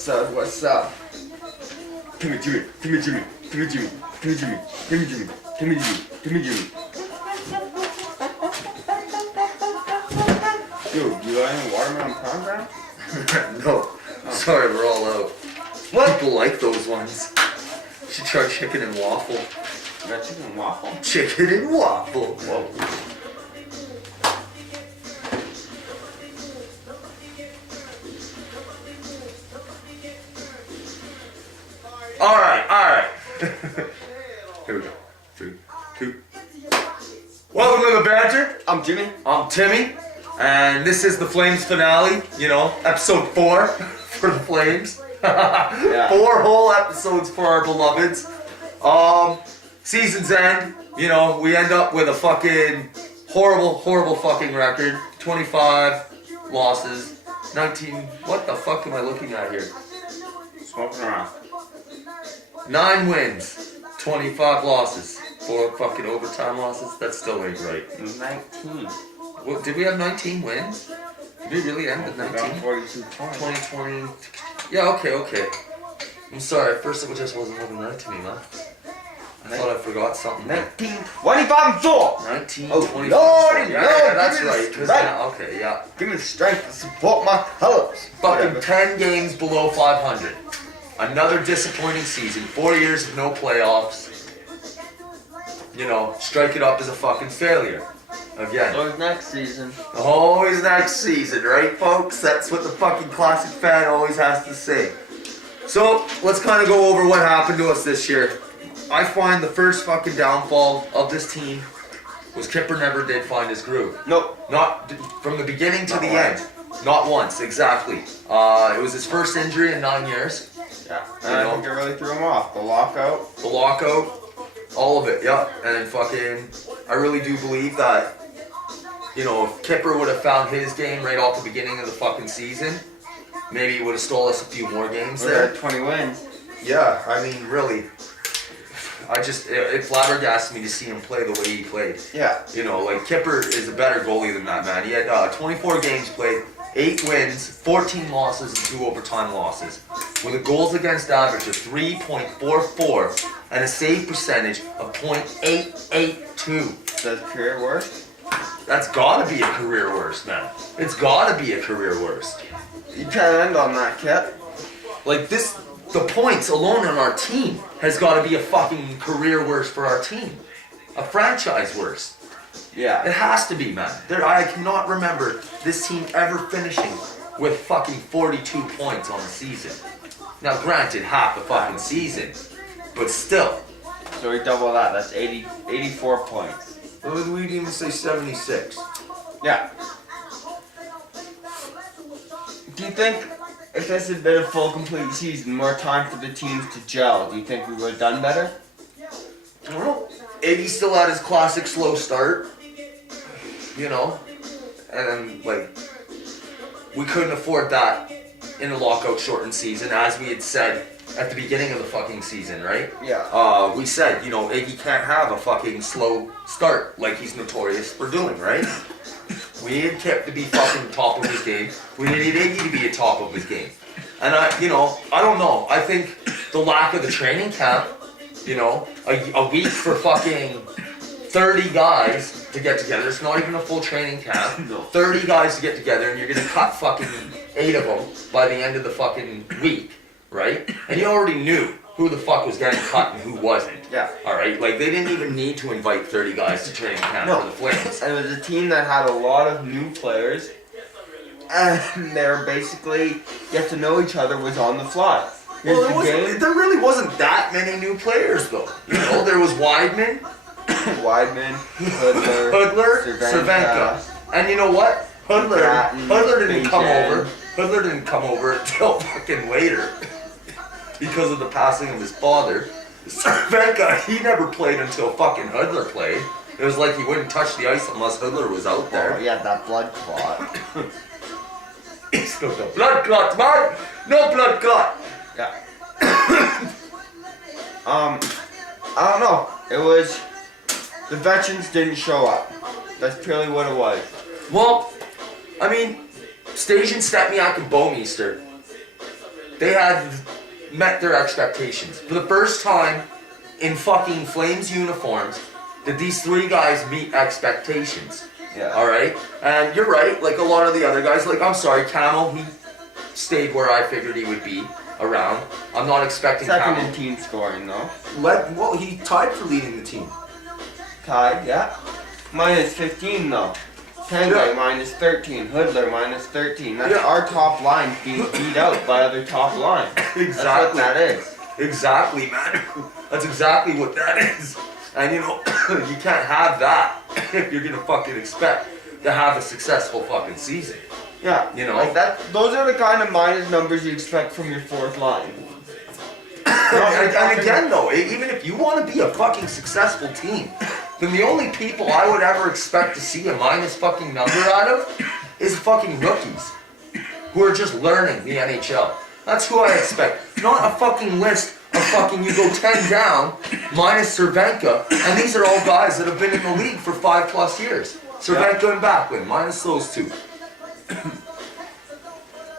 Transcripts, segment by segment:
What's up? What's up? Give me Jimmy. Give me Jimmy. Give me Jimmy. Give me Jimmy. Give me Jimmy. Give me Jimmy. Give me Jimmy. Dude, you got any watermelon pound ground? No. Sorry, we're all out. What? People like those ones. Should try chicken and waffle. You got chicken and waffle? Chicken and waffle. Whoa. Alright. Here we go. 3, 2. Welcome to the Banter. I'm Jimmy. I'm Timmy. And this is the Flames finale, episode 4 for the Flames. Yeah. 4 whole episodes for our beloveds. Season's end, we end up with a fucking horrible fucking record. 25 losses, 19, what the fuck am I looking at here? Smoking around. 9 wins, 25 losses, 4 fucking overtime losses. That still ain't right. 19. What, did we have 19 wins? Did we really end at 19? 42 points. 2020. Yeah, okay. I'm sorry, at first it just wasn't looking right to me, man. I thought I forgot something. 19, 25, and 4. 19, Oh, 25. Lordy, yeah, Lord, that's give me the right. 'Cause strength. now, okay, yeah. Give me the strength to support my colors. Fucking 10 games below 500. Another disappointing season. 4 years of no playoffs. Strike it up as a fucking failure. Again. Always next season. Always next season, right, folks? That's what the fucking classic fan always has to say. So, let's kind of go over what happened to us this year. I find the first fucking downfall of this team was Kipper never did find his groove. Nope. Not from the beginning to Not the once. end. Not once, exactly. It was his first injury in 9 years. Yeah. And I think it really threw him off. The lockout. The lockout. All of it, yeah. And fucking, I really do believe that, if Kipper would have found his game right off the beginning of the fucking season, maybe he would have stole us a few more games We're there. at 20 wins. Yeah, I mean, really. It flabbergasted me to see him play the way he played. Yeah. Kipper is a better goalie than that, man. He had 24 games played, 8 wins, 14 losses, and 2 overtime losses, with a goals against average of 3.44 and a save percentage of .882. That's career worst. That's gotta be a career worst, man. It's gotta be a career worst. You can't end on that, Kip. The points alone on our team has gotta be a fucking career worst for our team. A franchise worst. Yeah. It has to be, man. I cannot remember this team ever finishing with fucking 42 points on the season. Now, granted, half a fucking season, but still. So we double that. That's 84 points. We'd even say 76. Yeah. Do you think if this had been a full, complete season, more time for the teams to gel, do you think we would have done better? I don't know. Iggy still had his classic slow start, and then, we couldn't afford that in a lockout shortened season, as we had said at the beginning of the fucking season, right? Yeah. We said, Iggy can't have a fucking slow start like he's notorious for doing, right? We needed Kip to be fucking top of his game. We needed Iggy to be a top of his game. And I don't know. I think the lack of the training camp, a week for fucking 30 guys to get together. It's not even a full training camp. 30 guys to get together, and you're gonna cut fucking 8 of them by the end of the fucking week, right? And you already knew who the fuck was getting cut and who wasn't. Yeah. Alright? They didn't even need to invite 30 guys to training camp for the Flames. And it was a team that had a lot of new players, and they're basically get to know each other was on the fly. Here's the game. There really wasn't that many new players, though. There was Weidman, Weidman, Hoodler, Cervenka. And you know what? Hoodler didn't come over. Hoodler didn't come over until fucking later because of the passing of his father. Cervenka, he never played until fucking Hoodler played. It was like he wouldn't touch the ice unless Hoodler was out there. Oh, he had that blood clot. It's still no blood clot, man! No blood clot! Yeah. I don't know. It was the veterans didn't show up. That's purely what it was. Well, I mean, Station, Stepniak, and Bouwmeester. they had met their expectations. For the first time in fucking Flames uniforms, did these three guys meet expectations? Yeah. Alright? And you're right, like a lot of the other guys, like I'm sorry, Camo, he stayed where I figured he would be around. I'm not expecting Second Camo. in team scoring though. Well, he tied for leading the team. Tied, yeah. Minus 15 though. Tanguy Yeah. minus 13. Hoodler minus 13. That's Yeah. our top line being beat out by other top lines. Exactly. That's what that is. Exactly, man. That's exactly what that is. And you know, you can't have that if you're gonna fucking expect to have a successful fucking season. Yeah. You know? Like that. Those are the kind of minus numbers you expect from your fourth line. And again though, even if you want to be a fucking successful team, then the only people I would ever expect to see a minus fucking number out of is fucking rookies who are just learning the NHL. That's who I expect. Not a fucking list of fucking you go 10 down minus Cervenka, and these are all guys that have been in the league for 5+ years. Cervenka and Backlund, minus those two.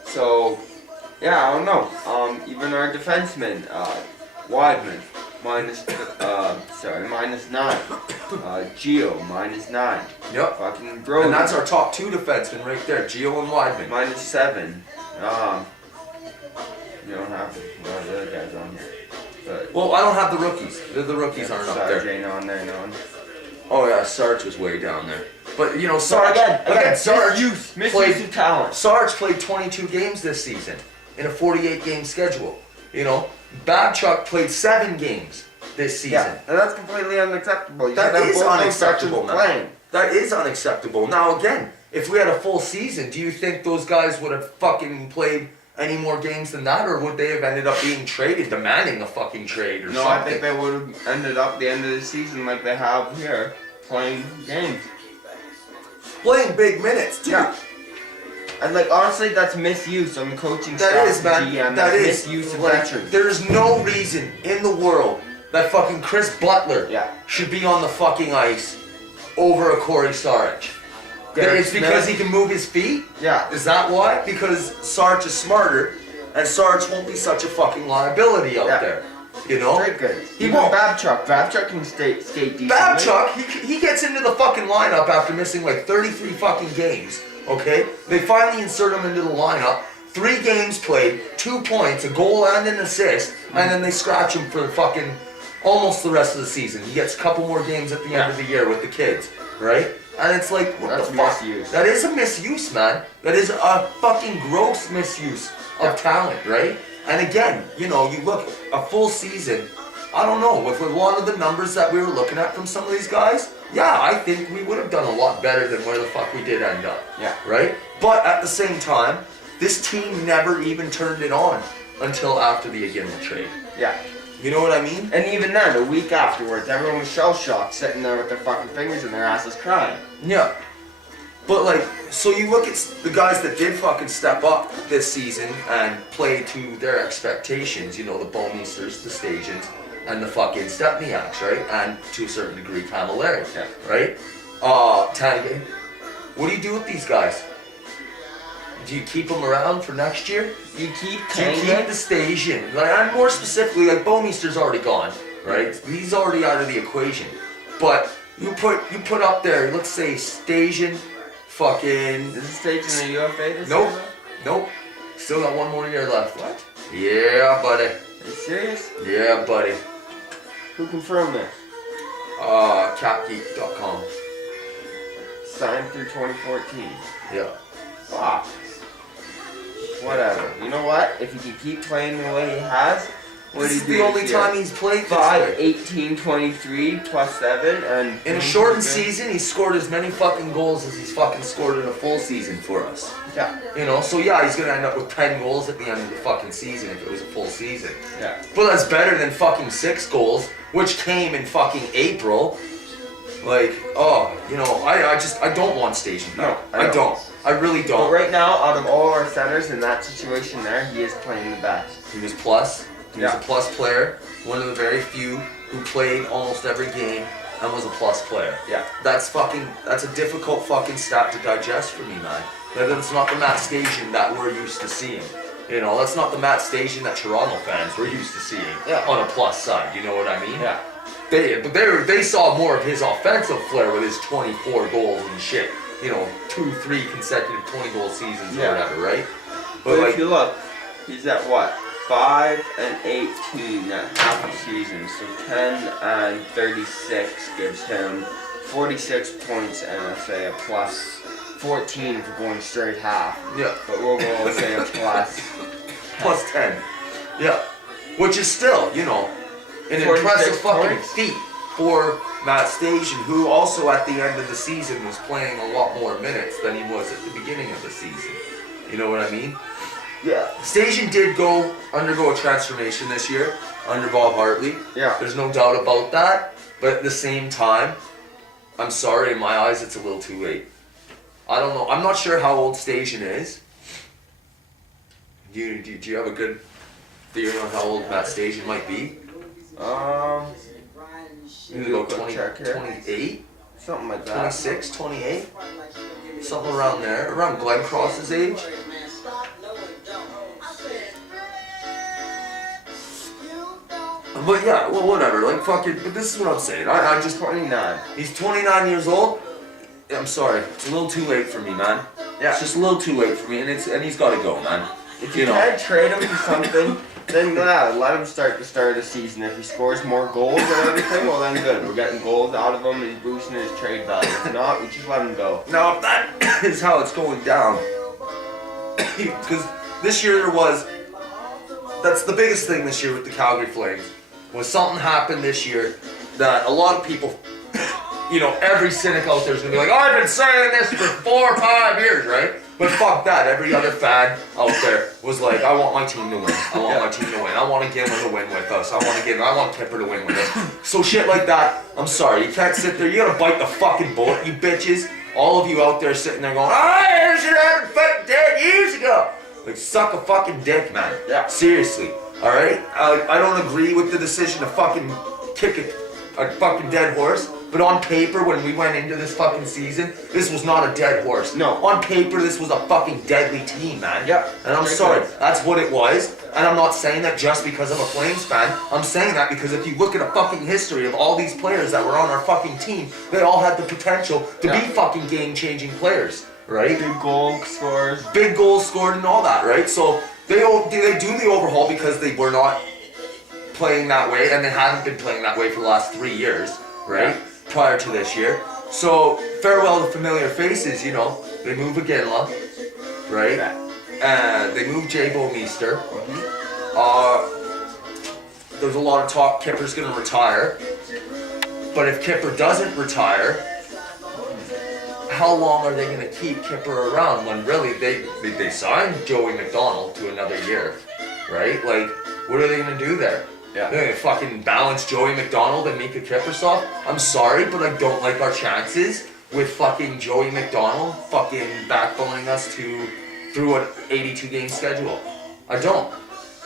So, yeah, I don't know. Even our defenseman, Weidman, minus 9. Gio, minus 9. Yep. Fucking Brody. And that's our top two defensemen right there, Gio and Weidman. minus 7. You don't have the other guys on here. But Well, I don't have the rookies. The rookies aren't up there. Sarge ain't on there, no one. Oh yeah, Sarge was way down there. But you know, Sarge Again, Sarge misuse of talent. Sarge played 22 games this season in a 48-game schedule. You know, Babchuk played 7 games this season. Yeah, and that's completely unacceptable. You That should have is both those unacceptable, sections man. playing. That is unacceptable. Now again, if we had a full season, do you think those guys would have fucking played any more games than that, or would they have ended up being traded, demanding a fucking trade or No, something? I think they would have ended up the end of the season like they have here, playing games. Playing big minutes, too. Yeah. And like honestly, that's misuse on the coaching That staff. is, man. GM, That that's is. misuse of Like, veterans. there is no reason in the world that fucking Chris Butler Yeah. should be on the fucking ice over a Corey Sarge. Derek It's because Smith. he can move his feet? Yeah. Is that why? Because Sarge is smarter, and Sarge won't be such a fucking liability out Yeah. there. You know? Straight good. He Even won't. Babchuk can skate decently. Babchuk, he gets into the fucking lineup after missing like 33 fucking games, okay? They finally insert him into the lineup. 3 games played, 2 points, a goal and an assist, and then they scratch him for fucking almost the rest of the season. He gets a couple more games at the end of the year with the kids, right? And it's like, what That's the fuck? misuse. That is a misuse, man. That is a fucking gross misuse of talent, right? And again, you know, you look a full season, I don't know, with a lot of the numbers that we were looking at from some of these guys, yeah, I think we would have done a lot better than where the fuck we did end up. Yeah. Right? But at the same time, this team never even turned it on until after the Iginla trade. Yeah. You know what I mean? And even then, a week afterwards, everyone was shell-shocked, sitting there with their fucking fingers in their asses crying. Yeah. But like, so you look at the guys that did fucking step up this season and play to their expectations, you know, the Bowmeisters, the Stasians, and the fucking Stepniaks, right? And to a certain degree, Camilleri, Yeah. right? Tanguy. What do you do with these guys? Do you keep them around for next year? You keep Do you keep the Stasian? Like, and more specifically, like Bowmeister's already gone, right? He's already out of the equation. But you put up there, let's say Stasian, fucking. Is the stage in the UFA this Nope. year? Nope. Still got 1 more year left. What? Yeah, buddy. Are you serious? Yeah, buddy. Who confirmed this? Capgeek.com. Signed through 2014. Yeah. Fuck. Whatever. You know what? If he can keep playing the way he has, what This did is he do the only this time year? he's played this 5, way. 18, 23, plus 7, and... In a shortened season, he's scored as many fucking goals as he's fucking scored in a full season for us. Yeah. You know, so yeah, he's gonna end up with 10 goals at the end of the fucking season if it was a full season. Yeah. But that's better than fucking 6 goals, which came in fucking April. Like, oh, you know, I don't want Station back. No, I I don't. I really But don't. right now, out of all our centers in that situation there, he is playing the best. He was plus. He was Yeah. a plus player. One of the very few who played almost every game and was a plus player. Yeah. That's a difficult fucking stat to digest for me, man. That's not the Matt Station that we're used to seeing. You know, that's not the Matt Station that Toronto fans were used to seeing on a plus side. You know what I mean? Yeah. They saw more of his offensive flair with his 24 goals and shit. You know, 2-3 consecutive 20-goal seasons or whatever, right? But like, if you look, he's at what? 5 and 18 at half a season. So 10 and 36 gives him 46 points and say a plus 14 for going straight half. Yeah. But we'll go say a plus plus 10. Yeah. Which is still, you know, an 46 impressive fucking points. feat for Matt Station, who also at the end of the season was playing a lot more minutes than he was at the beginning of the season. You know what I mean? Yeah. Station did undergo a transformation this year under Bob Hartley. Yeah. There's no doubt about that. But at the same time, I'm sorry, in my eyes, it's a little too late. I don't know. I'm not sure how old Station is. Do you have a good theory on how old Matt Station might be? Maybe about 28? Something like that. 26, 28? Something around there. Around Glenn Cross's age. But yeah, well, whatever. Like, fucking, but this is what I'm saying. I just, 29. he's 29 years old. I'm sorry. It's a little too late for me, man. Yeah. It's just a little too late for me, and he's got to go, man. If you can't trade him for something, then let him start the start of the season. If he scores more goals and everything, well then good. We're getting goals out of him and boosting his trade value. If not, we just let him go. Now, if that is how it's going down, because this year that's the biggest thing this year with the Calgary Flames, was something happened this year that a lot of people, you know, every cynic out there is going to be like, oh, I've been saying this for 4 or 5 years, right? But fuck that, every other fan out there was like, I want my team to win. I want my team to win. I want Gimler to win with us. I want Kipper to win with us. So shit like that, I'm sorry, you can't sit there, you gotta bite the fucking bullet, you bitches. All of you out there sitting there going, I should have been fucking dead years ago. Like, suck a fucking dick, man. Yeah. Seriously, alright? I don't agree with the decision to fucking kick a fucking dead horse. But on paper, when we went into this fucking season, this was not a dead horse. No. On paper, this was a fucking deadly team, man. Yeah. And I'm sorry, that's what it was. And I'm not saying that just because I'm a Flames fan. I'm saying that because if you look at a fucking history of all these players that were on our fucking team, they all had the potential to be fucking game-changing players, right? Big goal scores. Big goals scored and all that, right? So they do the overhaul because they were not playing that way, and they haven't been playing that way for the last 3 years, right? Yeah. Prior to this year. So, farewell to familiar faces, you know. They move Aginla, right? They move J-Bo Meester. There's a lot of talk Kipper's gonna retire. But if Kipper doesn't retire, how long are they gonna keep Kipper around when really they signed Joey McDonald to another year, right? Like, what are they gonna do there? Yeah. They're gonna fucking balance Joey McDonald and Mika Kiprusoff. I'm sorry, but I don't like our chances with fucking Joey McDonald fucking backboning us through an 82 game schedule. I don't.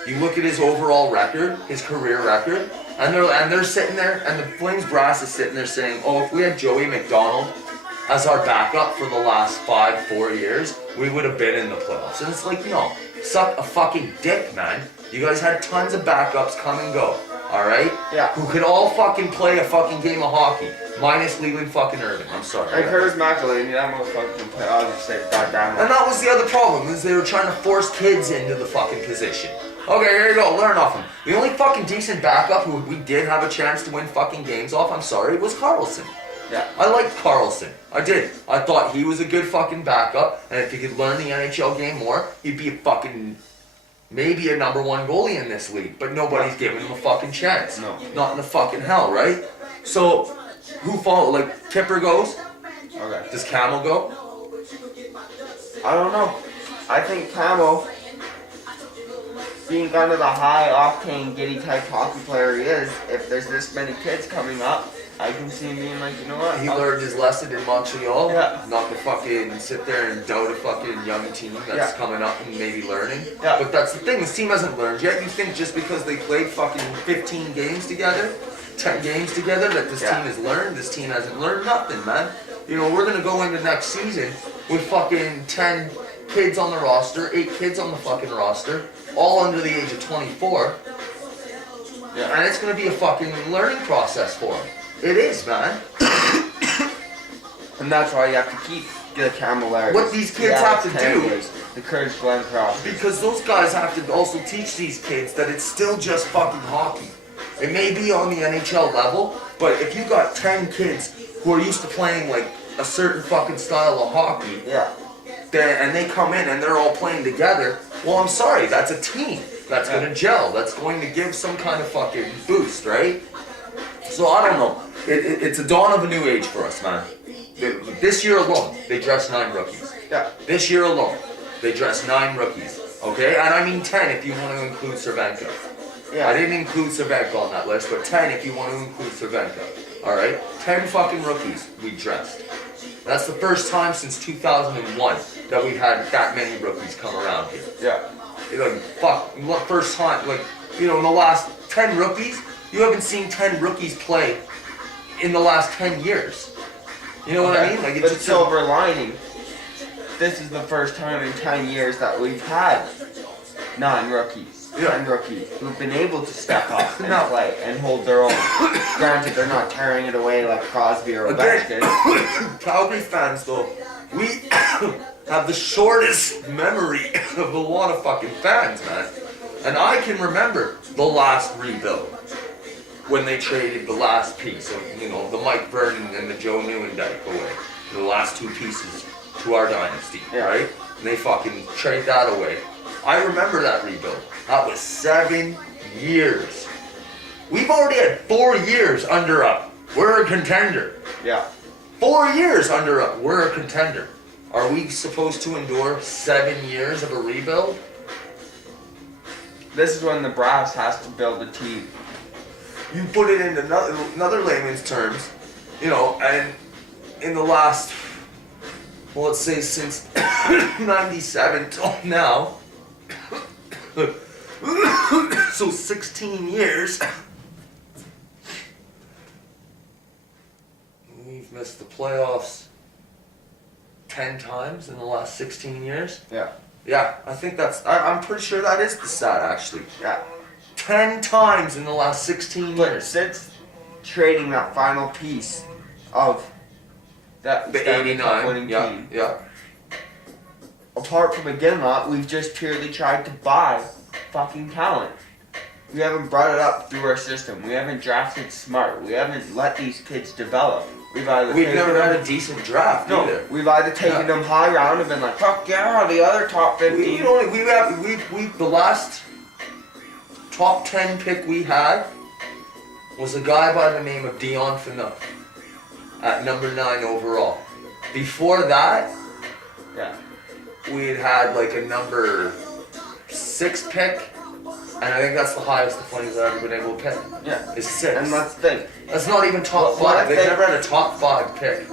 You look at his overall record, his career record, and they're sitting there, and the Flames brass is sitting there saying, oh, if we had Joey McDonald as our backup for the last 4 years, we would have been in the playoffs. And it's like, no, suck a fucking dick, man. You guys had tons of backups come and go, alright? Yeah. Who could all fucking play a fucking game of hockey, minus Leland fucking Irvin. I'm sorry. And Curtis McElhinney, that motherfucker can play. I'll just say, goddamn. And that was the other problem, is they were trying to force kids into the fucking position. Okay, here you go, learn off him. The only fucking decent backup who we did have a chance to win fucking games off, I'm sorry, was Carlson. Yeah. I liked Carlson. I did. I thought he was a good fucking backup, and if he could learn the NHL game more, he'd be a fucking, maybe a number 1 goalie in this league, but nobody's giving him a fucking chance. No. Not in the fucking hell, right? So, who follow? Like, Kipper goes? Okay. Does Camel go? I don't know. I think Camo, being kind of the high-octane, giddy-type hockey player he is, if there's this many kids coming up, I can see him being like, you know what? He learned his lesson in Montreal. Yeah. Not to fucking sit there and doubt a fucking young team that's coming up and maybe learning. Yeah. But that's the thing, this team hasn't learned yet. You think just because they played fucking 15 games together, 10 games together, that this team has learned? This team hasn't learned nothing, man. You know, we're gonna go into next season with fucking 10 kids on the roster, 8 kids on the fucking roster, all under the age of 24. Yeah. And it's gonna be a fucking learning process for them. It is, man. And that's why you have to keep the Camilleros. What these kids have to do, the Curtis Glenn Cross. because those guys have to also teach these kids that it's still just fucking hockey. It may be on the NHL level, but if you got 10 kids who are used to playing like a certain fucking style of hockey, Yeah. and they come in and they're all playing together, well, I'm sorry, that's a team. That's gonna gel. That's going to give some kind of fucking boost, right? So I don't know. It's a dawn of a new age for us, man. This year alone, they dressed 9 rookies. Yeah. This year alone, they dressed 9 rookies. Okay? And I mean 10 if you want to include Cervenka. Yeah. I didn't include Cervenka on that list, but 10 if you want to include Cervenka. Alright? 10 fucking rookies we dressed. That's the first time since 2001 that we've had that many rookies come around here. Yeah. Like, fuck, first time, like, you know, in the last 10 rookies, you haven't seen 10 rookies play in the last 10 years. You know what I mean? Like, it's but just silver lining, this is the first time in 10 years that we've had 9 rookies. Yeah. 10 rookies who've been able to step up and No. play and hold their own. Granted, they're not tearing it away like Crosby or Ovechkin. Calgary fans, though, we have the shortest memory of a lot of fucking fans, man. And I can remember the last rebuild when they traded the last piece of, you know, the Mike Vernon and the Joe Nieuwendyk away. The last 2 pieces to our dynasty, right? And they fucking trade that away. I remember that rebuild. That was 7 years. We've already had 4 years under up. We're a contender. Yeah. 4 years under up. We're a contender. Are we supposed to endure 7 years of a rebuild? This is when the brass has to build a team. You put it in another layman's terms, you know, and in the last, well, let's say since 97 till now, so 16 years, we've missed the playoffs 10 times in the last 16 years. Yeah. Yeah, I think I'm pretty sure that is the stat, actually. Yeah. 10 times in the last 16 But years. since trading that final piece of that The Stanley Cup 89, winning yeah, team, yeah. apart from a Ginlot, we've just purely tried to buy fucking talent. We haven't brought it up through our system. We haven't drafted smart. We haven't let these kids develop. We've Never had a decent draft either. We've either taken them high round and been like, fuck yeah, the other top 15. The last top 10 pick we had was a guy by the name of Dion Phaneuf at number 9 overall. Before that, Yeah. we had like a number 6 pick, and I think that's the highest the Flames have ever been able to pick. Yeah. Is 6. And that's the thing. That's not even top What 5. if They've they- never had a top 5 pick.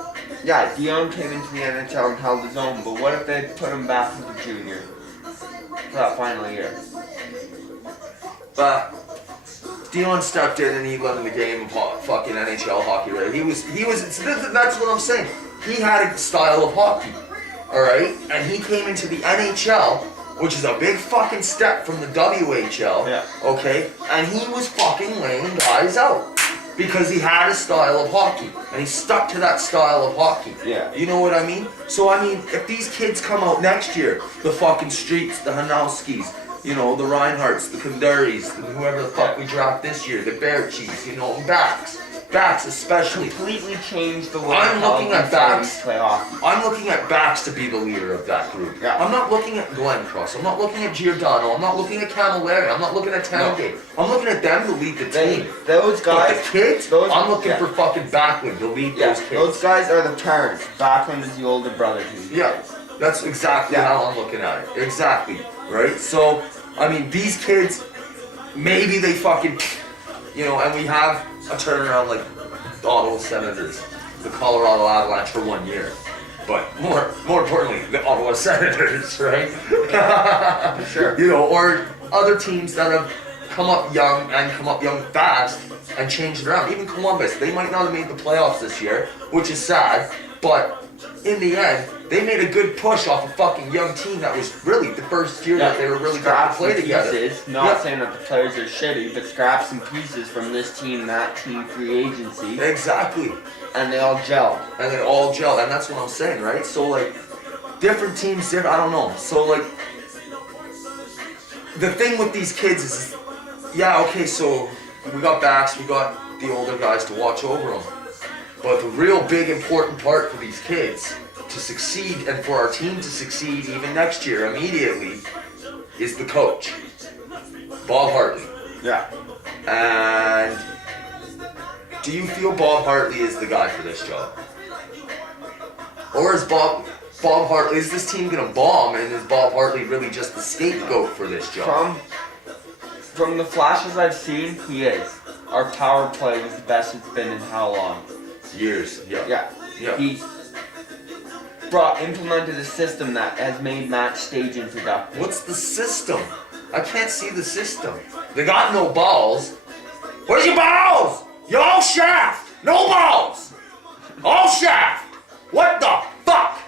Yeah, Dion came into the NHL and held his own, but what if they put him back as a junior for that final year? But Dion stepped in and he learned the game of fucking NHL hockey, right? He was. That's what I'm saying. He had a style of hockey, all right, and he came into the NHL, which is a big fucking step from the WHL. Yeah. Okay, and he was fucking laying guys out because he had a style of hockey and he stuck to that style of hockey. Yeah. You know what I mean? So I mean, if these kids come out next year, the fucking Streets, the Hanowskis, you know, the Reinhardts, the Kunduris, whoever the fuck we draft this year, the Berchies, you know, backs especially. Completely changed the way I'm looking at backs. play hockey. I'm looking at backs to be the leader of that group. Yeah. I'm not looking at Glenn Cross. I'm not looking at Giordano. I'm not looking at Camilleri. I'm not looking at Towngate. I'm looking at them to lead the team. Those But guys, the kids, those- I'm looking yeah. for fucking Backlund to lead yeah, those kids. those guys are the parents. Backlund is the older brother to these Yeah, guys. that's exactly Yeah. how I'm looking at it. Exactly, right? So, I mean, these kids, maybe they fucking, you know, and we have a turnaround like the Ottawa Senators, the Colorado Avalanche for 1 year. But more importantly, the Ottawa Senators, right? For sure. You know, or other teams that have come up young and come up young fast and changed around. Even Columbus, they might not have made the playoffs this year, which is sad, but in the end, they made a good push off a fucking young team that was really the first year that they were really going to play together. Pieces, not saying that the players are shitty, but scraps and pieces from this team, that team, free agency. Exactly. And they all gel. And that's what I'm saying, right? So like, different teams, I don't know. So like, the thing with these kids is, yeah, okay, so we got backs, we got the older guys to watch over them. But the real big important part for these kids to succeed and for our team to succeed even next year immediately is the coach, Bob Hartley. Yeah. And do you feel Bob Hartley is the guy for this job? Or is Bob Hartley, is this team gonna bomb and is Bob Hartley really just the scapegoat for this job? From the flashes I've seen, he is. Our power play was the best it's been in how long? Years, yeah. He implemented a system that has made match staging productive. What's the system? I can't see the system. They got no balls. Where's your balls? You're all shaft. No balls. All shaft. What the fuck?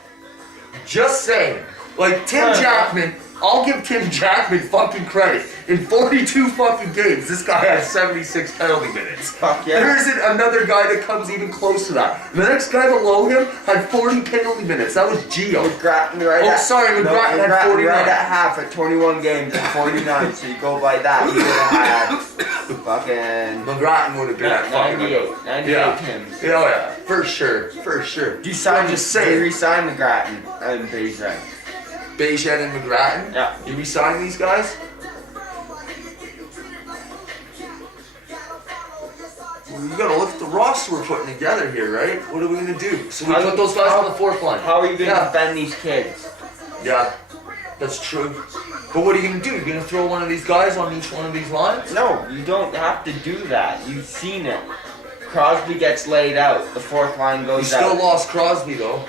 Just saying. Like Tim Jackman, I'll give Tim Jackman fucking credit. In 42 fucking games, this guy has 76 penalty minutes. Fuck yeah. There isn't another guy that comes even close to that. The next guy below him had 40 penalty minutes. That was Gio. McGrattan McGrattan had 49. Right at half at 21 games and 49, so you go by that. He would have had fucking... McGrattan would have been at fucking... 98 Tims. Yeah, for sure. You signed, just saying. You re-signed McGrattan and Beijing. Beijing and McGrattan? Yeah. You re-signing these guys? Well, you gotta look at the roster we're putting together here, right? What are we gonna do? So we put those guys on the fourth line. How are you gonna defend these kids? Yeah, that's true. But what are you gonna do? You're gonna throw one of these guys on each one of these lines? No, you don't have to do that. You've seen it. Crosby gets laid out. The fourth line goes We out. still lost Crosby though.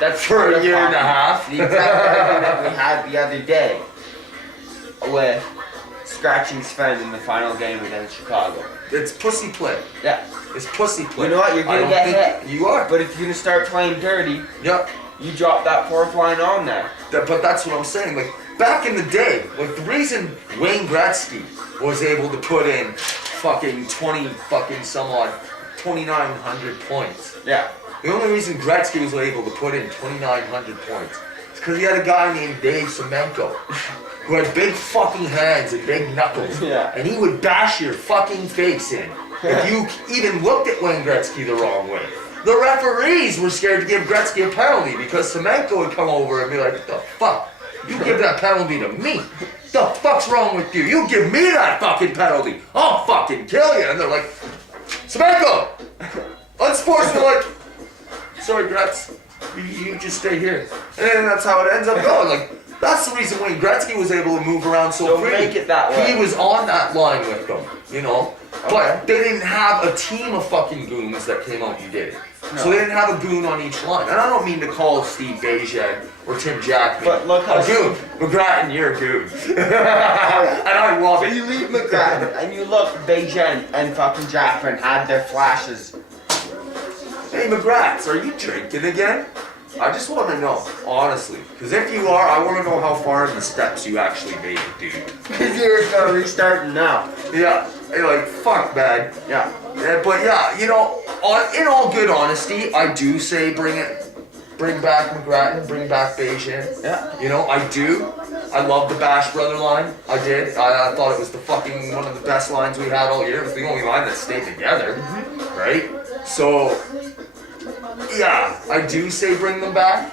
That's for a year and a half. The exact thing that we had the other day with scratching Sven in the final game against Chicago. It's pussy play. Yeah. It's pussy play. You know what? You're gonna get hit. You are. But if you're gonna start playing dirty, yep. You drop that fourth line on there. But that's what I'm saying. Like back in the day, like the reason Wayne Gretzky was able to put in fucking 20 fucking some odd 2,900 points. Yeah. The only reason Gretzky was able to put in 2,900 points is because he had a guy named Dave Semenko who had big fucking hands and big knuckles. Yeah. And he would bash your fucking face in if you even looked at Wayne Gretzky the wrong way. The referees were scared to give Gretzky a penalty because Semenko would come over and be like, the fuck? You give that penalty to me. The fuck's wrong with you? You give me that fucking penalty. I'll fucking kill you. And they're like, Semenko! Unsportsmanlike. Sorry, Gretz. You just stay here. And that's how it ends up going. Like, that's the reason Wayne Gretzky was able to move around so free. Make it that way. He was on that line with them, you know? Okay. But they didn't have a team of fucking goons that came out and did it. No. So they didn't have a goon on each line. And I don't mean to call Steve Beijing or Tim Jackman but look how a goon. McGrattan, you're a goon. And I love it. You leave McGrattan and you look, Beijing and fucking Jackman had their flashes. Hey McGratz, are you drinking again? I just want to know, honestly. Because if you are, I want to know how far in the steps you actually made it, dude. Because you're restarting now. Yeah, you're like, fuck, man. Yeah. But yeah, you know, in all good honesty, I do say bring back McGrattan, bring back Beijing. Yeah. You know, I do. I love the Bash Brother line. I did. I thought it was the fucking one of the best lines we had all year. It was the only line that stayed together, right? So, yeah, I do say bring them back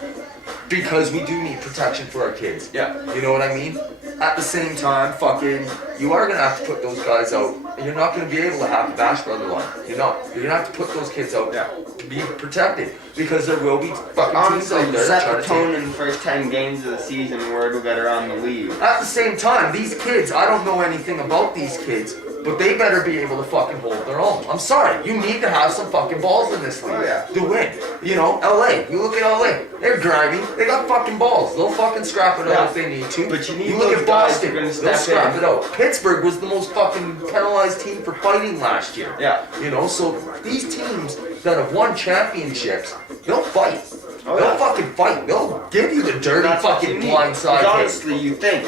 because we do need protection for our kids. Yeah. You know what I mean? At the same time, fucking, you are going to have to put those guys out. And you're not going to be able to have the Bash Brother line. You're not. You're going to have to put those kids out to be protected. Because there will be fucking teams out there that set the tone in the first 10 games of the season where it'll get around the league. At the same time, these kids, I don't know anything about these kids, but they better be able to fucking hold their own. I'm sorry, you need to have some fucking balls in this league to win. You know, LA, you look at LA, they're grimy, they got fucking balls. They'll fucking scrap it out if they need to. But you need look those at guys Boston, who are gonna they'll step scrap in. it out. Pittsburgh was the most fucking penalized team for fighting last year. Yeah. You know, so these teams that have won championships, they'll fight. Oh, They'll yeah. fucking fight. They'll give you the dirty That's what fucking you need. blind side 'Cause hit. honestly, you think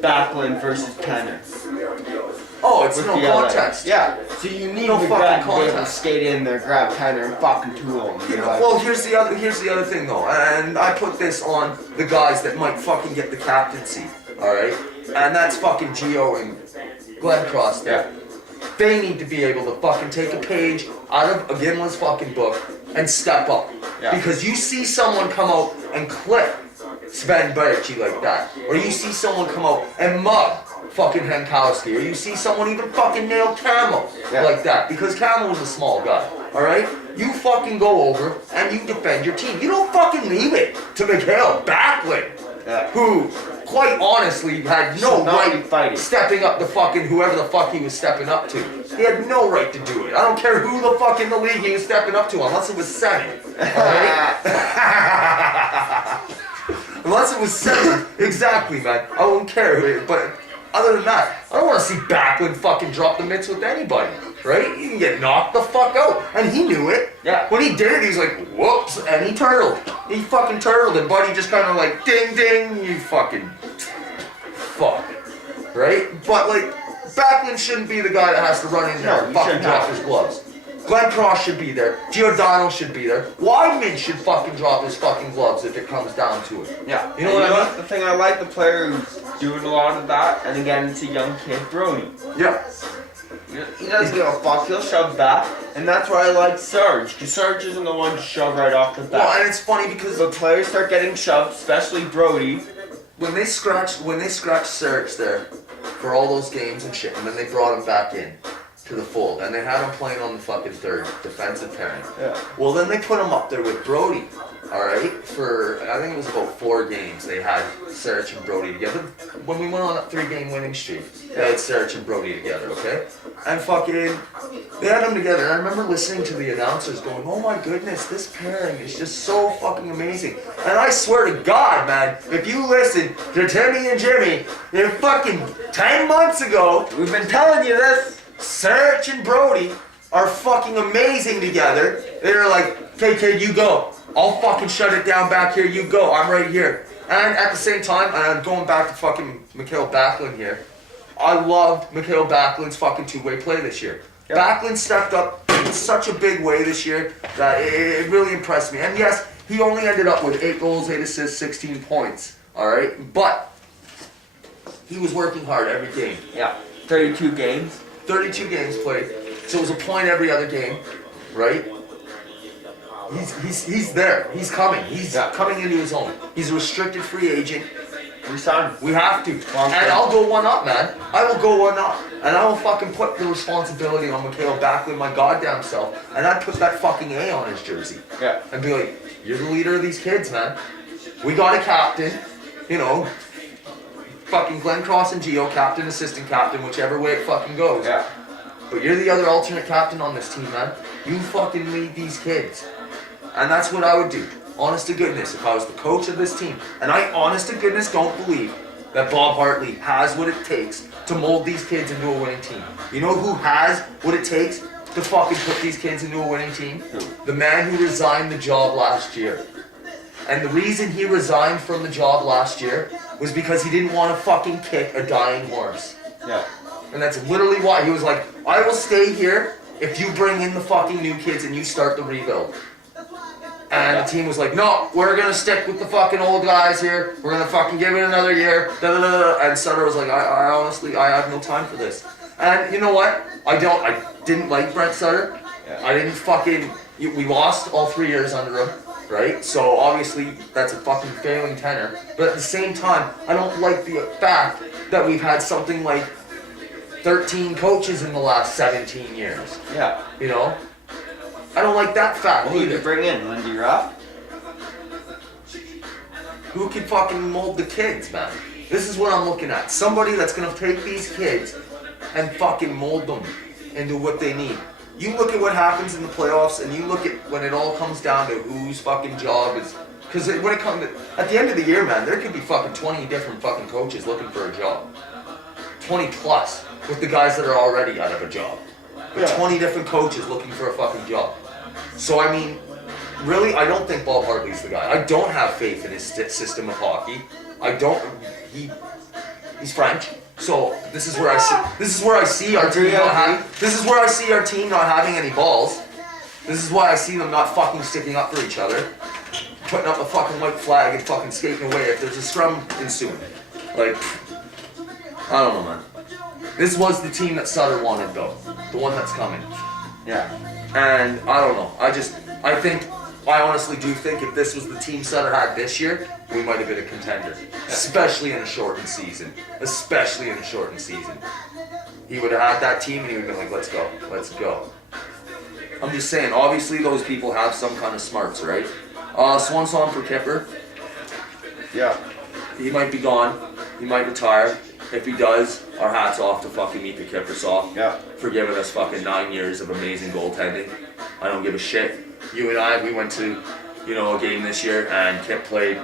Backlund versus Penner. Oh, it's With no the LA. contest. Yeah. So you need No the fucking guy to be able to contest. skate in there, grab Penner, and fucking tool him. You know, like, Well, here's the other thing though, and I put this on the guys that might fucking get the captaincy, all right? And that's fucking Gio and Glenn Cross there. They need to be able to fucking take a page out of Ginla's fucking book and step up. Yeah. Because you see someone come out and clip Sven Berchi like that, or you see someone come out and mug fucking Hankowski, or you see someone even fucking nail Camel like that, because Camel was a small guy, alright? You fucking go over and you defend your team. You don't fucking leave it to Mikhail Backlund, who, quite honestly, had no Should not be right fighting. stepping up to fucking whoever the fuck he was stepping up to. He had no right to do it. I don't care who the fuck in the league he was stepping up to, unless it was Senate, alright? Unless it was Senate, exactly, man. I won't care, but other than that, I don't want to see Backlund fucking drop the mitts with anybody, right? You can get knocked the fuck out, and he knew it. Yeah. When he did it, he was like, whoops, and he turtled. He fucking turtled, and Buddy just kind of like, ding, ding, you fucking fuck, right? But like, Backlund shouldn't be the guy that has to run in there No, and you fucking shouldn't drop have his gloves. Glenn Cross should be there. Giordano should be there. Weidman should fucking drop his fucking gloves if it comes down to it. Yeah. You know what I mean? The thing I like, the player who's doing a lot of that, and again, it's a young kid, Brody. Yeah. He doesn't give a fuck. He'll shove back, and that's why I like Sarge. Because Sarge isn't the one to shove right off the bat. Well, and it's funny because The players start getting shoved, especially Brody. when they scratched Serge there for all those games and shit, and then they brought him back in to the fold, and they had him playing on the fucking third defensive pairing. Yeah. Well, then they put him up there with Brody. All right, for I think it was about 4 games they had Serge and Brody together. When we went on that 3-game winning streak, they had Serge and Brody together, okay? And fucking, they had them together. And I remember listening to the announcers going, "Oh my goodness, this pairing is just so fucking amazing." And I swear to God, man, if you listen to Timmy and Jimmy, they're fucking 10 months ago, We've been telling you this. Serge and Brody are fucking amazing together. They're like, "Okay, kid, you go. I'll fucking shut it down back here. You go. I'm right here." And at the same time, and I'm going back to fucking Mikhail Backlund here, I loved Mikhail Backlund's fucking 2-way play this year. Yep. Backlund stepped up in such a big way this year that it really impressed me. And yes, he only ended up with 8 goals, 8 assists, 16 points. All right? But he was working hard every game. Yeah. 32 games. 32 games played, so it was a point every other game, right? He's there. He's coming. He's coming into his own. He's a restricted free agent. Resign. We have to. Long And term. I'll go one up, man. I will go one up. And I will fucking put the responsibility on Mikhail Backlund, my goddamn self. And I'd put that fucking A on his jersey. Yeah. And be like, "You're the leader of these kids, man. We got a captain, you know, fucking Glenn Cross and Gio, captain, assistant captain, whichever way it fucking goes. Yeah. But you're the other alternate captain on this team, man. You fucking lead these kids." And that's what I would do. Honest to goodness, if I was the coach of this team. And I, honest to goodness, don't believe that Bob Hartley has what it takes to mold these kids into a winning team. You know who has what it takes to fucking put these kids into a winning team? Who? The man who resigned the job last year. And the reason he resigned from the job last year was because he didn't want to fucking kick a dying horse. Yeah. And that's literally why. He was like, "I will stay here if you bring in the fucking new kids and you start the rebuild." And the team was like, "No, we're gonna stick with the fucking old guys here. We're gonna fucking give it another year." Da, da, da, da. And Sutter was like, I honestly, I have no time for this." And you know what? I didn't like Brent Sutter. Yeah. I didn't fucking, we lost all 3 years under him, right? So obviously that's a fucking failing tenor. But at the same time, I don't like the fact that we've had something like 13 coaches in the last 17 years, Yeah. you know? I don't like that fact Who did you either. bring in? Lindy Ruff? Who can fucking mold the kids, man? This is what I'm looking at. Somebody that's gonna take these kids and fucking mold them into what they need. You look at what happens in the playoffs, and you look at when it all comes down to whose fucking job is. Because when it comes to, at the end of the year, man, there could be fucking 20 different fucking coaches looking for a job. 20 plus with the guys that are already out of a job. But Yeah. 20 different coaches looking for a fucking job. So I mean, really, I don't think Bob Hartley's the guy. I don't have faith in his system of hockey. I don't. He's French. So this is where I see our team not having. This is where I see our team not having any balls. This is why I see them not fucking sticking up for each other, putting up a fucking white flag and fucking skating away if there's a scrum ensuing. Like, I don't know, man. This was the team that Sutter wanted, though. The one that's coming. Yeah. And I don't know. I honestly do think if this was the team Sutter had this year, we might have been a contender. Especially in a shortened season. Especially in a shortened season. He would have had that team and he would have been like, let's go. Let's go. I'm just saying, obviously those people have some kind of smarts, right? Swan song for Kipper. Yeah. He might be gone. He might retire. If he does, our hats off to fucking Mika Kiprusoff. Yeah. For giving us fucking 9 years of amazing goaltending. I don't give a shit. You and I, we went to, a game this year and Kip played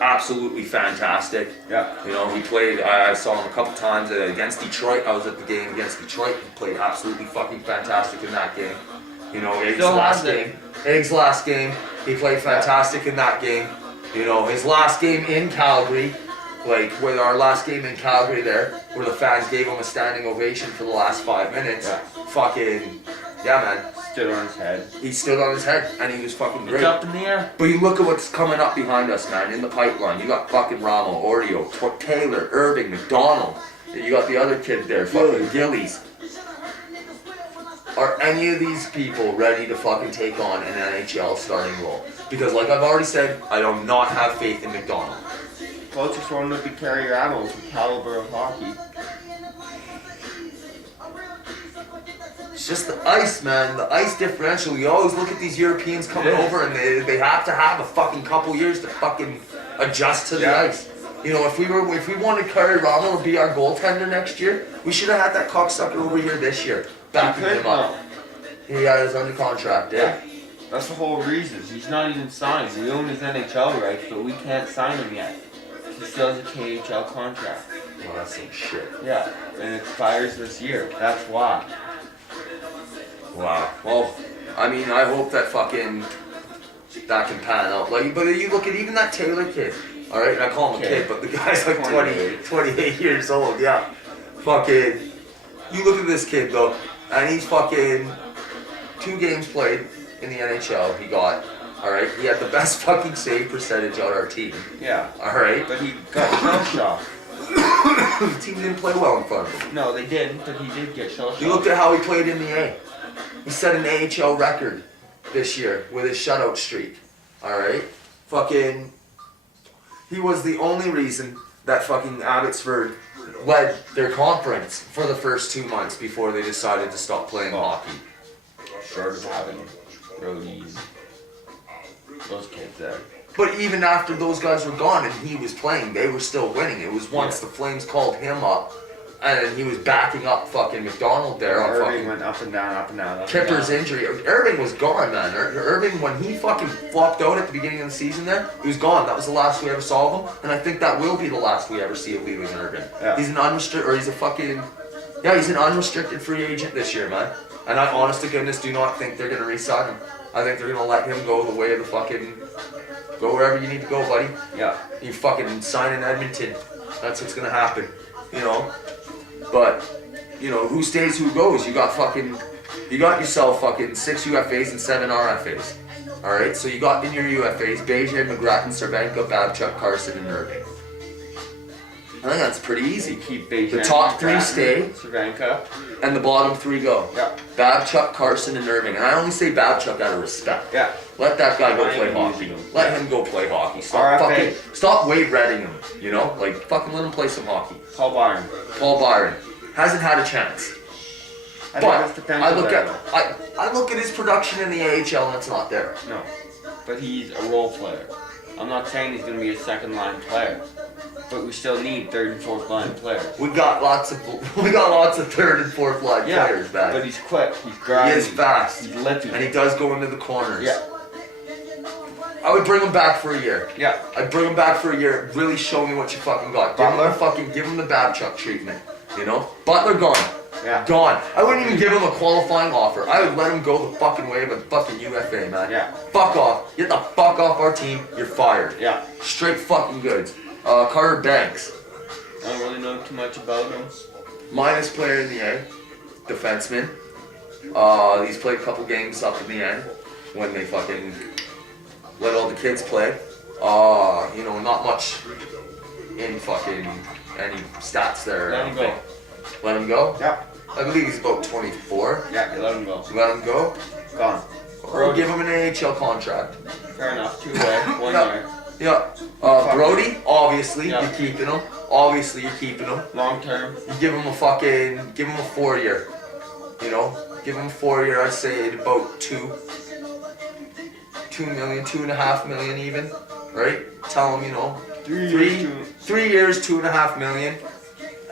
absolutely fantastic. Yeah. He played, I saw him a couple times against Detroit. I was at the game against Detroit. He played absolutely fucking fantastic in that game. Egg's last game, he played fantastic in that game. His last game in Calgary, with our last game in Calgary there, where the fans gave him a standing ovation for the last 5 minutes. Yeah. Man. Stood on his head. He stood on his head, and he was fucking great. It's up in the air. But you look at what's coming up behind us, man, in the pipeline. You got fucking Ramo, Oreo, Taylor, Irving, McDonald. You got the other kid there, fucking Gillies. Are any of these people ready to fucking take on an NHL starting role? Because like I've already said, I do not have faith in McDonald. Closest one would be Kerry Ramos with caliber of hockey. It's just the ice, man. The ice differential. You always look at these Europeans coming over and they have to have a fucking couple years to fucking adjust to the ice. If we wanted Kerry Ramos to be our goaltender next year, we should have had that cocksucker over here this year. Backing him up. He is under contract, yeah. That's the whole reason. He's not even signed. We own his NHL rights, but we can't sign him yet. He still has a KHL contract. Oh, that's some shit. Yeah, and it expires this year. That's why. Wow. Well, I hope that that can pan out. But you look at even that Taylor kid. All right, and I call him a kid, but the guy's like 28 years old. Yeah. You look at this kid though, and he's 2 games played in the NHL. He got. All right, he had the best fucking save percentage on our team. Yeah. All right. But he got shell shocked. The team didn't play well in front of him. No, they didn't, but he did get shell shocked. You looked at how he played in the A. He set an AHL record this year with his shutout streak. All right. He was the only reason that fucking Abbotsford led their conference for the first 2 months before they decided to stop playing hockey. Short of having roadies. Those kids there. But even after those guys were gone and he was playing, they were still winning. It was once the Flames called him up, and then he was backing up fucking McDonald there. Irving went up and down, up and down. Kipper's injury. Irving was gone, man. Irving, when he fucking flopped out at the beginning of the season there, he was gone. That was the last we ever saw of him, and I think that will be the last we ever see of Leland Irving. Yeah. He's an unrestricted free agent this year, man. And I, honest to goodness, do not think they're gonna re-sign him. I think they're gonna let him go the way of the fucking. Go wherever you need to go, buddy. Yeah. You fucking sign in Edmonton. That's what's gonna happen. But, who stays, who goes. You got yourself 6 UFAs and 7 RFAs. Alright, so you got in your UFAs, Beijing, McGrattan, Cervenka, Babchuk, Carson, and Irving. I think that's pretty easy. Keep Beijing, the top 3 stay, Cervenka, and the bottom 3 go. Yeah. Babchuk, Carson, and Irving. And I only say Babchuk out of respect. Yeah. Let that guy go play hockey. Let him go play hockey. Stop Wade Redding him, fucking let him play some hockey. Paul Byron. Hasn't had a chance. But I look at his production in the AHL and it's not there. No. But he's a role player. I'm not saying he's gonna be a second line player. But we still need third and fourth line players. We got lots of third and fourth line players back. But he's quick, he's grinding. He is fast. He's lippy. And he does go into the corners. Yeah. I would bring him back for a year. Yeah. I'd bring him back for a year. Really show me what you fucking got. Give him the Babchuk treatment. Butler gone. Yeah. Gone. I wouldn't even give him a qualifying offer. I would let him go the fucking way of a fucking UFA, man. Yeah. Fuck off. Get the fuck off our team. You're fired. Yeah. Straight fucking goods. Carter Banks. I don't really know too much about him. Minus player in the end. Defenseman. He's played a couple games up in the end when they fucking let all the kids play. You know, not much in fucking any stats there. Let him go. Let him go? Yeah. I believe he's about 24. Yeah, let him go. Let him go? Gone. Or give him an AHL contract. Fair enough. 2 way, 1 Yeah. year. Yeah. Brody, obviously, Yeah. you're keeping him. Obviously, you're keeping him. Long term. You give him a 4-year. You know? Give him a 4-year, I'd say at about 2 million, 2.5 million even. Right? Tell him, you know, 3 years, 2.5 million.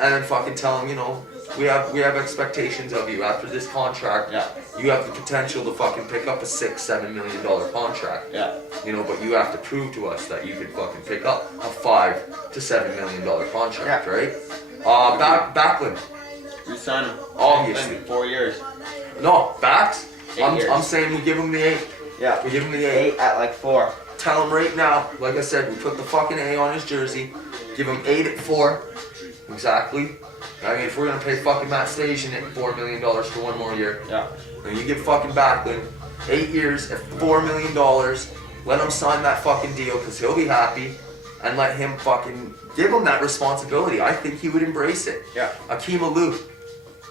And then fucking tell him, you know, we have expectations of you after this contract. Yeah. You have the potential to fucking pick up a $6-7 million contract. Yeah. You know, but you have to prove to us that you could fucking pick up a $5 to $7 million contract, Yeah. right? Backlund, Resign him. obviously. 4 years. No, Backs. 8 years. I'm saying we give him the 8. Yeah. We give him the 8. 8 at like 4. Tell him right now, like I said, we put the fucking A on his jersey. Give him 8 at 4. Exactly. I mean, if we're gonna pay fucking Matt Station at $4 million for 1 more year, Yeah. and you give fucking Backlund 8 years at $4 million, let him sign that fucking deal because he'll be happy, and let him fucking give him that responsibility. I think he would embrace it. Yeah. Akeem Alou,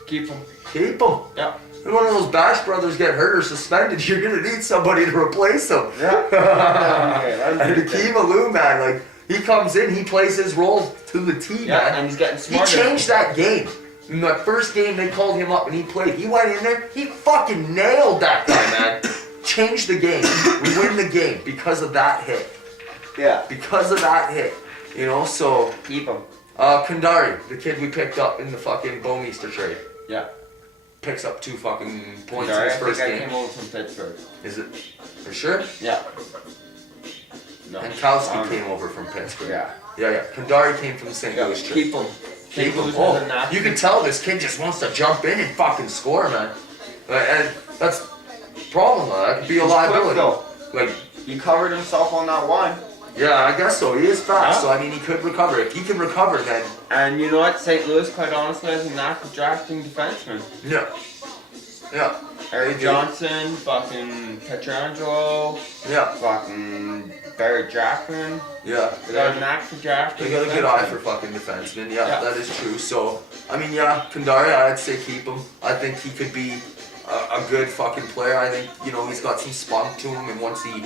Keep him. keep him. Yeah. If one of those Bash brothers get hurt or suspended, you're gonna need somebody to replace him. Yeah. And Akeem Alou, man, like he comes in, he plays his role to the T, Yeah, man. and he's getting He smarter. changed that game. In the first game, they called him up and he played. He went in there, he fucking nailed that guy, man. Changed the game. We win the game because of that hit. Yeah. Because of that hit. You know, so Keep him. Kandari, the kid we picked up in the fucking Bowmeister trade, Yeah. picks up 2 fucking points Sorry, in I his first think I game. came over from Pittsburgh. Is it for sure? Yeah. No. And Kowski came over from Pittsburgh. Yeah. Yeah. Kandari came from the St. Yeah. Louis trip. Keep him. Keep him. Louis Oh, has a knack. you can tell this kid just wants to jump in and fucking score, man. And that's the problem, though. That could be a He's quick, liability. though. Like, He covered himself on that one. yeah, I guess so. He is fast, Yeah. so I mean, he could recover. If he can recover, then And you know what? St. Louis, quite honestly, has a knack of drafting defensemen. yeah. Eric They do. Johnson, fucking Petrangelo, Yeah, fucking Barrett Jackman. yeah. They got a knack for drafting. They got a good eye defensemen. for fucking defensemen. Yeah, Yeah. that is true. So, I mean, yeah, Kandari, I'd say keep him. I think he could be a good fucking player. I think, you know, he's got some spunk to him, and once he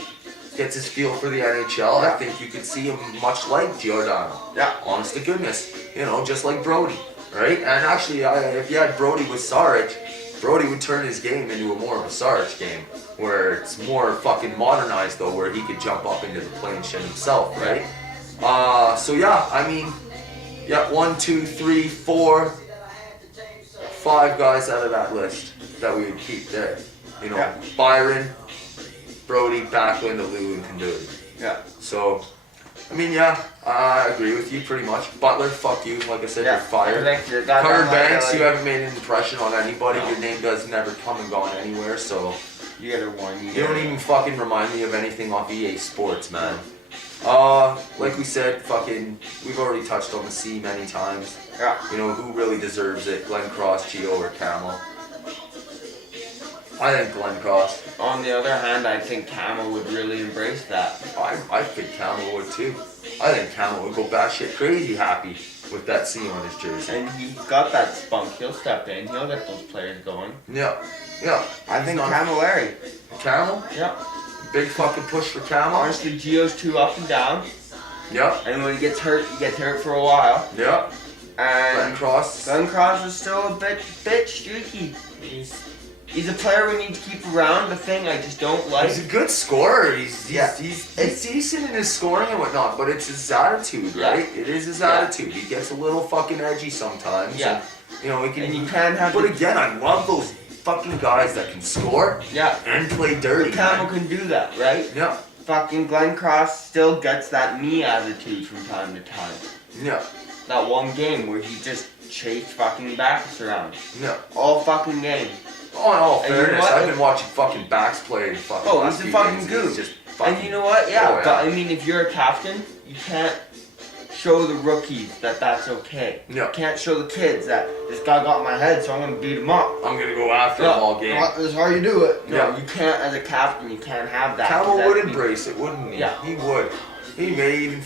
gets his feel for the NHL, I Yeah. think you could see him much like Giordano. Yeah. Honest to goodness. You know, just like Brody, right? And actually, if you had Brody with Sarge, Brody would turn his game into a more of a Sarge game, where it's more fucking modernized though, where he could jump up into the play and shit himself, right? So yeah, I mean, yeah, 1, 2, 3, 4, 5 guys out of that list that we would keep there. You know, Yeah. Byron, Brody, Backlund, Alou, and Kanduri. Yeah. So, I mean, yeah, I agree with you pretty much. Butler, fuck you. Like I said, Yeah. you're fired. I think you're goddamn Carter right, Banks, like, you haven't made an impression on anybody. No. Your name does never come and gone anywhere, so You get a 1 year. you don't even fucking remind me of anything off EA Sports, man. Like we said, fucking, we've already touched on the C many times. Yeah. You know, who really deserves it? Glenn Cross, Gio, or Camel? I think Glenn Cross. On the other hand, I think Camel would really embrace that. I think Camel would too. I think Camel would go batshit crazy happy with that C on his jersey. And he's got that spunk. He'll step in. He'll get those players going. Yeah. I think not- Camilleri. Camel? Yeah. Big fucking push for Camel? Honestly, Gio's too up and down. Yeah. And when he gets hurt for a while. Yeah. Glenn And Cross. Glenn Cross is still a bit streaky. He's a player we need to keep around. The thing I just don't like. He's a good scorer. He's Yeah. decent in his scoring and whatnot, but it's his attitude, Yeah. right? It is his Yeah. attitude. He gets a little fucking edgy sometimes. Yeah. And, you know, he can. And you can't have. But again, I love those fucking guys that can score Yeah. and play dirty. Camel Man. can do that, right? Yeah. Fucking Glenn Cross still gets that me attitude from time to time. Yeah. That one game where he just chase fucking backs around. Yeah. All fucking game. Oh, in all And you know fairness, what? I've been watching fucking backs play fucking Oh, last he's a few fucking games. goof. He's just fucking, And you know what? Yeah, oh, yeah. but I mean, if you're a captain, you can't show the rookies that that's okay. Yeah. You can't show the kids that this guy got in my head, so I'm gonna beat him up. I'm gonna go after him all game. This is how you do it. No, Yeah. you can't, as a captain, you can't have that. Camel 'cause would that'd be- embrace it, wouldn't he? Yeah. He would. He may even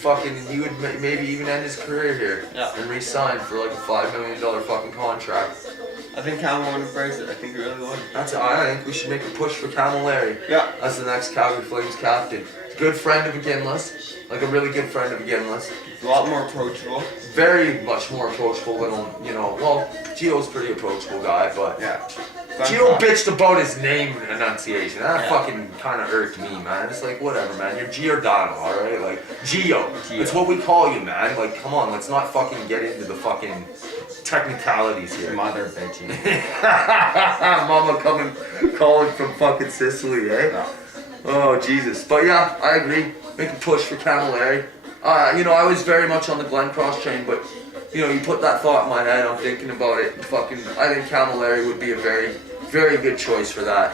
he would maybe even end his career here. Yeah. And re-sign for like a $5 million fucking contract. I think Camel would embrace it. I think he really would. I think we should make a push for Camilleri Yeah. as the next Calgary Flames captain. Good friend of McGinless. Like a really good friend of McGinless. He's a lot more approachable. Very much more approachable than, well, Gio's a pretty approachable guy, but Yeah. Gio bitched about his name enunciation. That Yeah. fucking kind of irked me, man. It's like, whatever, man. You're Giordano, alright? Like, Gio. Gio. It's what we call you, man. Like, come on, let's not fucking get into the fucking technicalities here. Mother bitching. Mama calling from fucking Sicily, eh? Yeah. Oh, Jesus. But yeah, I agree. Make a push for Camilleri. I was very much on the Glenn Cross train, but, you put that thought in my head, I'm thinking about it. I think Camilleri would be a very, very good choice for that.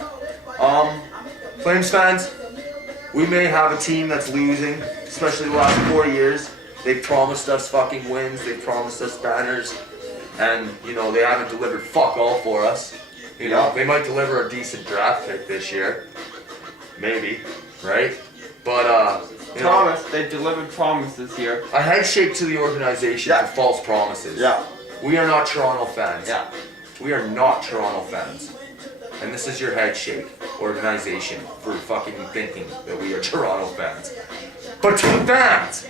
Flames fans, we may have a team that's losing, especially the last 4 years. They've promised us fucking wins, they've promised us banners, and, they haven't delivered fuck all for us. They might deliver a decent draft pick this year. Maybe, right? But, Promise. They delivered promise this year. a head shake to the organization Yeah. for false promises. Yeah. We are not Toronto fans. Yeah. We are not Toronto fans. And this is your head shake organization for fucking thinking that we are Toronto fans. But to the fans,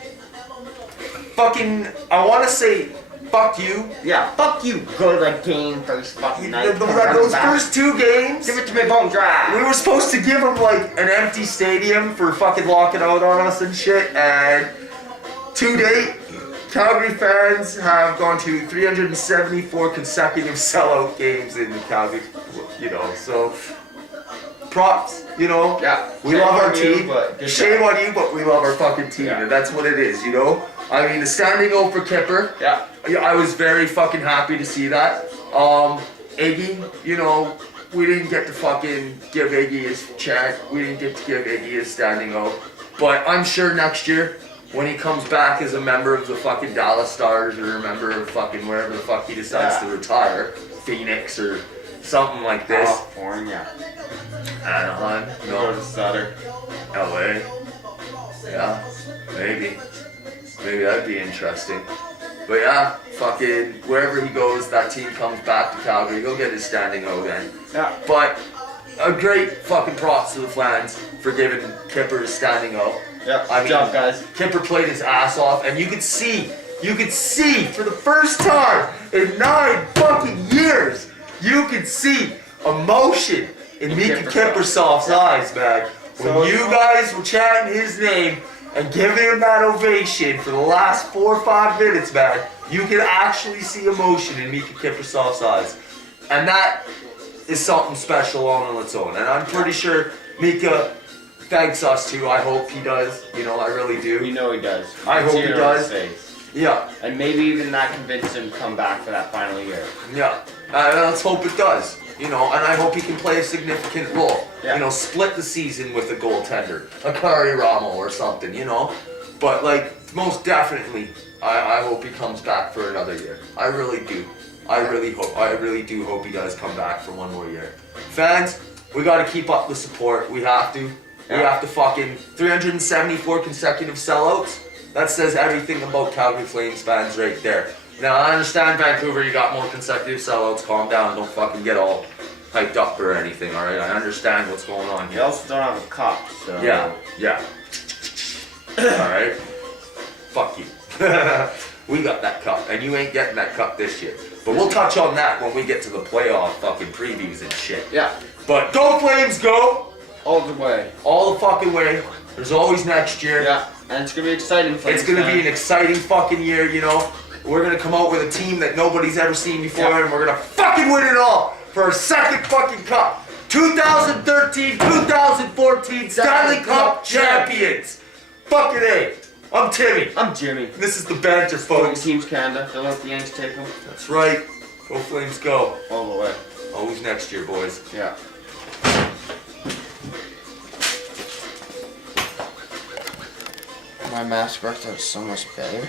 I want to say, fuck you. Yeah. Fuck you. Go to the game first fucking night. Those first 2 games, Give it to me, bone dry. we were supposed to give them like an empty stadium for fucking locking out on us and shit. And to date, Calgary fans have gone to 374 consecutive sellout games in Calgary. So props. Yeah. We Shame love our on you, team. but good Shame job. on you, but we love our fucking team, Yeah. and that's what it is. I mean, the standing O for Kipper. Yeah. I was very fucking happy to see that. Iggy, we didn't get to fucking give Iggy his chant. We didn't get to give Iggy his standing O. But I'm sure next year, when he comes back as a member of the fucking Dallas Stars or a member of fucking wherever the fuck he decides to retire, Phoenix or something like this. California. Anaheim, Go no, to Sutter. LA. Yeah, maybe. Maybe that'd be interesting. But yeah, fucking wherever he goes, that team comes back to Calgary. He'll get his standing O then. Yeah. But a great fucking props to the fans for giving Kipper his standing O. Yeah. I Good job, guys. Kipper played his ass off, and you could see for the first time in 9 fucking years, you could see emotion in Mika Kippersoft's eyes, man. When So, you guys were chanting his name and giving him that ovation for the last 4 or 5 minutes, man, you can actually see emotion in Mika Kippersoft's eyes. And that is something special on its own. And I'm pretty sure Mika thanks us too. I hope he does. I really do. You know he does. I hope See he it on does. his face. Yeah, And maybe even that convinced him to come back for that final year. yeah. Let's hope it does. And I hope he can play a significant role. Yeah. Split the season with a goaltender, a Kari Ramo or something. But most definitely, I hope he comes back for another year. I really do. I really do hope he does come back for one more year. Fans, we got to keep up the support. We have to. We have to fucking 374 consecutive sellouts. That says everything about Calgary Flames fans right there. Now, I understand Vancouver, you got more consecutive sellouts. Calm down. Don't fucking get all hyped up or anything, alright? I understand what's going on You here. also don't have a cup, so. Yeah. Alright? Fuck you. We got that cup, and you ain't getting that cup this year. But we'll touch on that when we get to the playoff fucking previews and shit. Yeah. But go Flames, go! All the way. All the fucking way. There's always next year. Yeah. And it's gonna be exciting. It's gonna be an exciting fucking year, We're gonna come out with a team that nobody's ever seen before, and we're gonna fucking win it all for our second fucking cup. 2013-2014 Stanley Cup champions. Fucking A. I'm Timmy. I'm Jimmy. This is the banter, Voting folks. Teams Canada. Don't let the Yanks take them. That's right. Go Flames, go. All the way. Always next year, boys. Yeah. My mask worked out so much better.